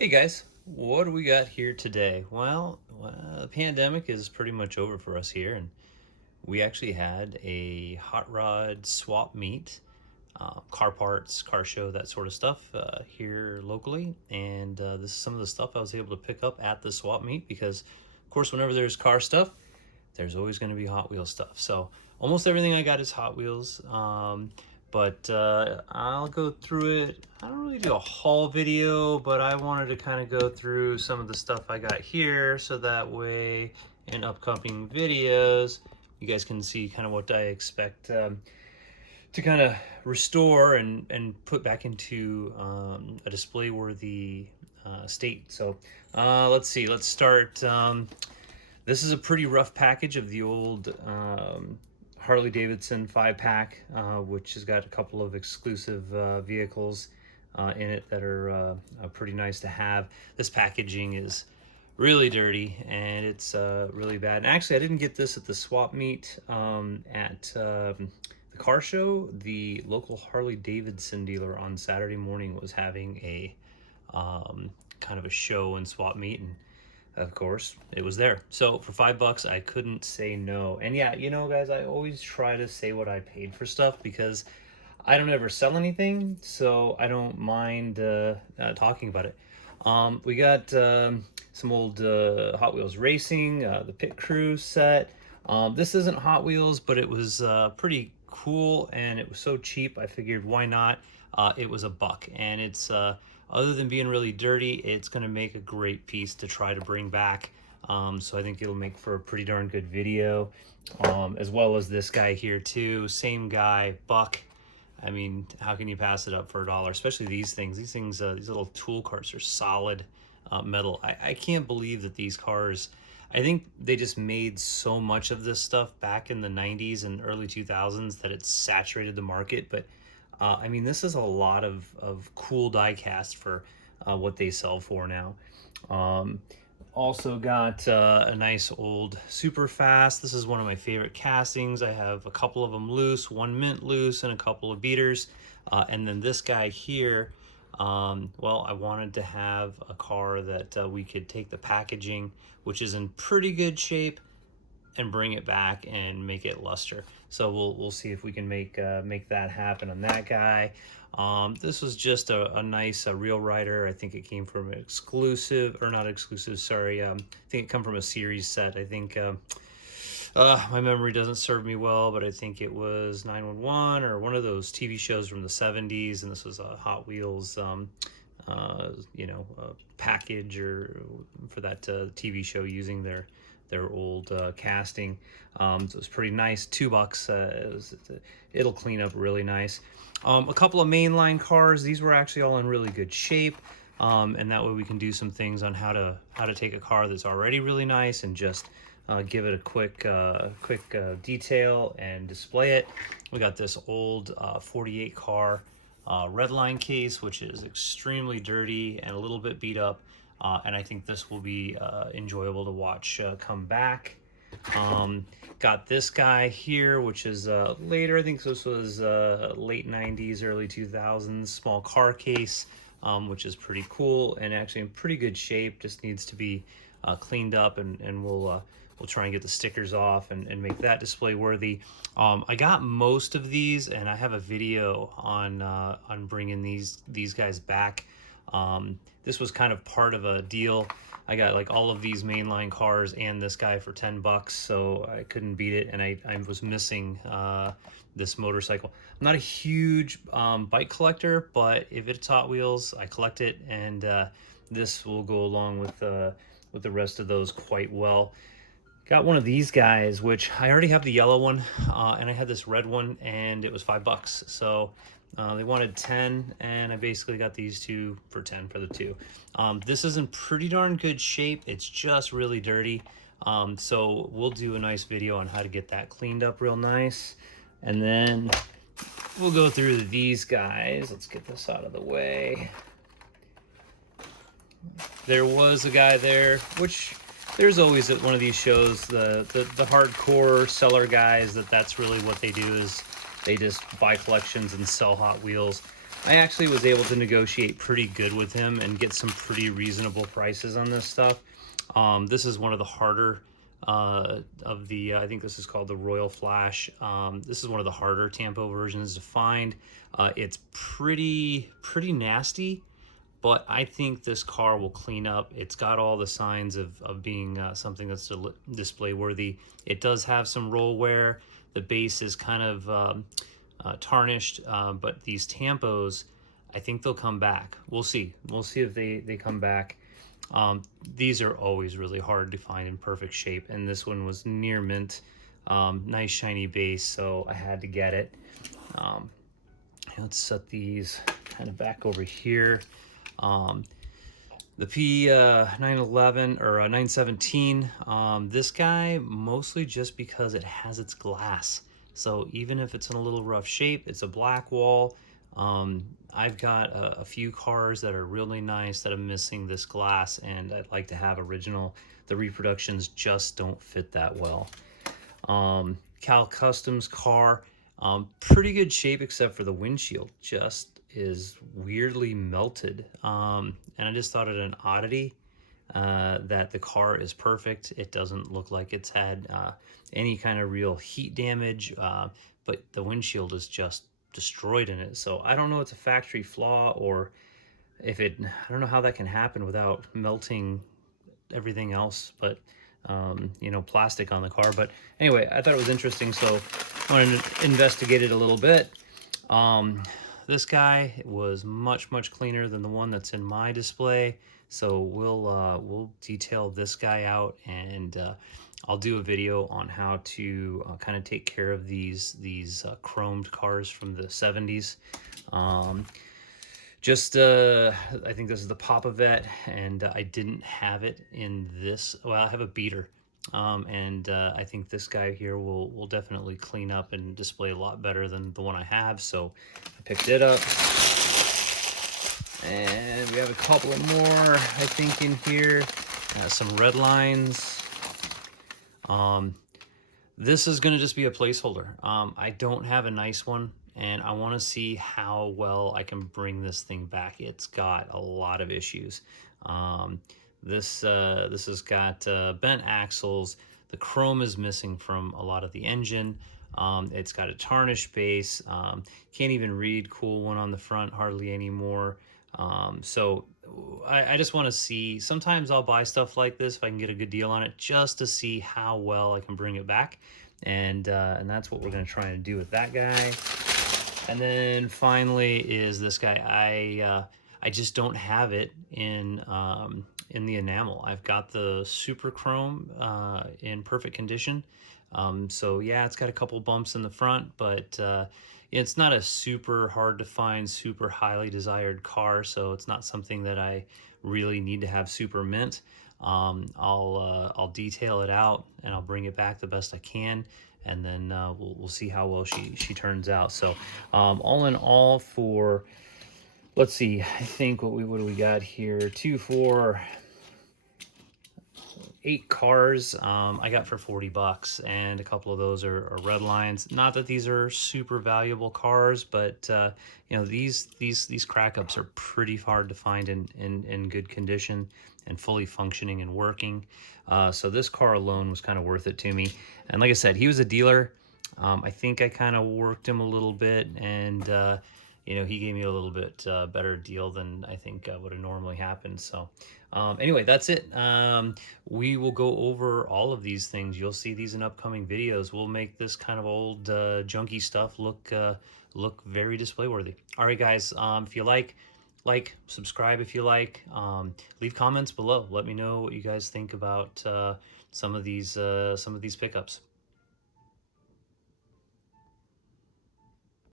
Hey guys, what do we got here today? The pandemic is pretty much over for us here, and we actually had a hot rod swap meet, car parts, car show, that sort of stuff here locally. And this is some of the stuff I was able to pick up at the swap meet because, of course, whenever there's car stuff, there's always going to be Hot Wheels stuff. So almost everything I got is Hot Wheels. But I'll go through it. I don't really do a haul video, but I wanted to kind of go through some of the stuff I got here so that way in upcoming videos, you guys can see kind of what I expect to kind of restore and put back into a display worthy state. So let's see, let's start. This is a pretty rough package of the old Harley Davidson 5-pack, which has got a couple of exclusive vehicles in it that are pretty nice to have. This packaging is really dirty and it's really bad. And actually, I didn't get this at the swap meet at the car show. The local Harley Davidson dealer on Saturday morning was having a kind of a show and swap meet, and of course it was there. So for $5 I couldn't say no. And yeah, you know guys, I always try to say what I paid for stuff because I don't ever sell anything, so I don't mind talking about it. We got some old Hot Wheels Racing, the Pit Crew set. This isn't Hot Wheels, but it was pretty cool and it was so cheap I figured why not. It was $1, and it's other than being really dirty, it's going to make a great piece to try to bring back. So I think it'll make for a pretty darn good video, as well as this guy here too. Same guy, $1. I mean, how can you pass it up for $1? Especially these things. These things, these little tool carts are solid metal. I can't believe that these cars, I think they just made so much of this stuff back in the 90s and early 2000s that it saturated the market. But I mean, this is a lot of cool die cast for what they sell for now. Also got a nice old Super Fast. This is one of my favorite castings. I have a couple of them loose, one mint loose, and a couple of beaters. And then this guy here, well, I wanted to have a car that we could take the packaging, which is in pretty good shape, and bring it back and make it luster. So we'll see if we can make that happen on that guy. This was just a nice Real Rider. I think it came from an exclusive, or not exclusive, sorry. I think it come from a series set. I think my memory doesn't serve me well, but I think it was 911 or one of those TV shows from the 70s, and this was a Hot Wheels package or for that TV show using their old casting. So it's pretty nice. $2. It'll clean up really nice. A couple of mainline cars. These were actually all in really good shape, and that way we can do some things on how to take a car that's already really nice and just give it a quick detail and display it. We got this old 48 car Redline case, which is extremely dirty and a little bit beat up. And I think this will be enjoyable to watch come back. Got this guy here, which is later. I think this was late 90s, early 2000s. Small car case, which is pretty cool and actually in pretty good shape. Just needs to be cleaned up, and we'll try and get the stickers off and make that display worthy. I got most of these, and I have a video on bringing these guys back. This was kind of part of a deal. I got like all of these mainline cars and this guy for $10, so I couldn't beat it, and I was missing this motorcycle. I'm not a huge bike collector, but if it's Hot Wheels, I collect it, and this will go along with the rest of those quite well. Got one of these guys, which I already have the yellow one, and I had this red one, and it was $5. So they wanted 10, and I basically got these two for 10 for the two. This is in pretty darn good shape. It's just really dirty. So we'll do a nice video on how to get that cleaned up real nice. And then we'll go through these guys. Let's get this out of the way. There was a guy there, which there's always at one of these shows, the hardcore seller guys, that's really what they do, is they just buy collections and sell Hot Wheels. I actually was able to negotiate pretty good with him and get some pretty reasonable prices on this stuff. This is one of the harder of the, I think this is called the Royal Flash. This is one of the harder Tampo versions to find. It's pretty nasty, but I think this car will clean up. It's got all the signs of being something that's display worthy. It does have some roll wear. The base is kind of tarnished, but these tampos, I think they'll come back. We'll see. We'll see if they come back. These are always really hard to find in perfect shape, and this one was near mint. Nice shiny base, so I had to get it. Let's set these kind of back over here. The P911 or 917, this guy mostly just because it has its glass. So even if it's in a little rough shape, it's a black wall. I've got a few cars that are really nice that are missing this glass, and I'd like to have original. The reproductions just don't fit that well. Cal Customs car, pretty good shape except for the windshield just is weirdly melted. And I just thought it an oddity that the car is perfect. It doesn't look like it's had any kind of real heat damage, but the windshield is just destroyed in it. So I don't know if it's a factory flaw or if it, I don't know how that can happen without melting everything else, but you know, plastic on the car. But anyway, I thought it was interesting, so I wanted to investigate it a little bit. This guy was much cleaner than the one that's in my display, so we'll detail this guy out, and I'll do a video on how to kind of take care of these chromed cars from the 70s. I think this is the Papa Vet, and I didn't have it in this. Well, I have a beater, and I think this guy here will definitely clean up and display a lot better than the one I have. So I picked it up, and we have a couple more, I think, in here. Some red lines. This is going to just be a placeholder. I don't have a nice one, and I want to see how well I can bring this thing back. It's got a lot of issues. This has got bent axles. The chrome is missing from a lot of the engine. It's got a tarnished base. Can't even read cool one on the front hardly anymore. So I just want to see. Sometimes I'll buy stuff like this if I can get a good deal on it, just to see how well I can bring it back. And that's what we're going to try and do with that guy. And then finally is this guy. I just don't have it in the enamel. I've got the super chrome in perfect condition. So yeah, it's got a couple bumps in the front, but it's not a super hard to find, super highly desired car, so it's not something that I really need to have super mint. I'll detail it out and I'll bring it back the best I can, and then we'll see how well she turns out. So all in all, for, let's see, I think what do we got here? 2, 4, 8 cars I got for $40, and a couple of those are red lines. Not that these are super valuable cars, but you know, these crack ups are pretty hard to find in good condition and fully functioning and working. So this car alone was kind of worth it to me. And like I said, he was a dealer. I think I kind of worked him a little bit, and you know, he gave me a little bit better deal than I think would have normally happened. So anyway, that's it. We will go over all of these things. You'll see these in upcoming videos. We'll make this kind of old junky stuff look very display worthy. All right, guys, if you like, subscribe if you like, leave comments below. Let me know what you guys think about some of these pickups.